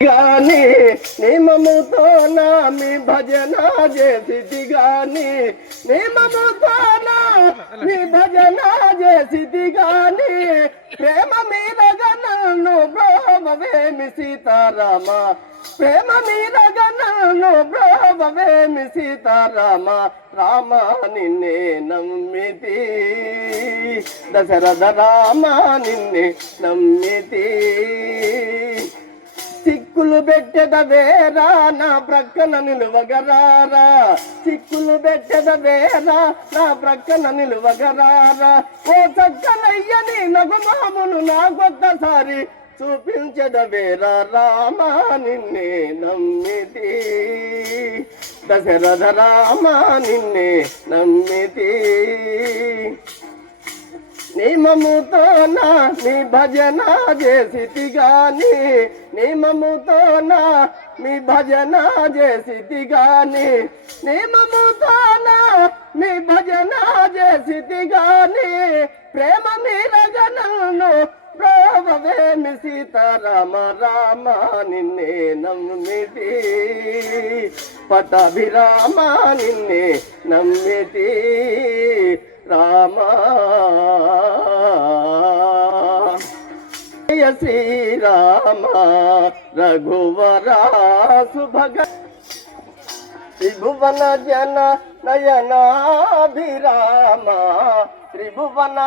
గాని నిమముతో మీ భజన చేసిది గాని నిమముతో మీ భజన చేసిది గాని ప్రేమ మీద గణను బ్రోమవేమి సీతారామ ప్రేమ మీద గణను బ్రోమవేమి సీతారామ రామ నిన్నే నమ్మితి దశరథ రామ నిన్నే నమ్మితి చిక్కులు పెట్టెద వేరా నా ప్రక్కన నిలువగరారా చిక్కులు పెట్టెద వేరా నా ప్రక్కన నిలువగరారా ఓ చక్కనయ్యని నగుమామును నాకొక్కసారి చూపించద వేరా రామ నిన్నే నమ్మితి దశరథ రామ నిన్నే నమ్మితి నిమముతో నీ భజన చేసితి గాని నిమముతో మీ భజన చేసితి గాని నిమముతో మీ భజన చేసితి గాని ప్రేమ మీరగనను ప్రోమవేమి సీతారామ రామ నిన్నే నమ్మితి పటాభిరామ నిన్నే నమ్మితి రామ జయ శ్రీరామ రఘువరా సుభగ త్రిభువన జన నయనాభిరామ త్రిభువన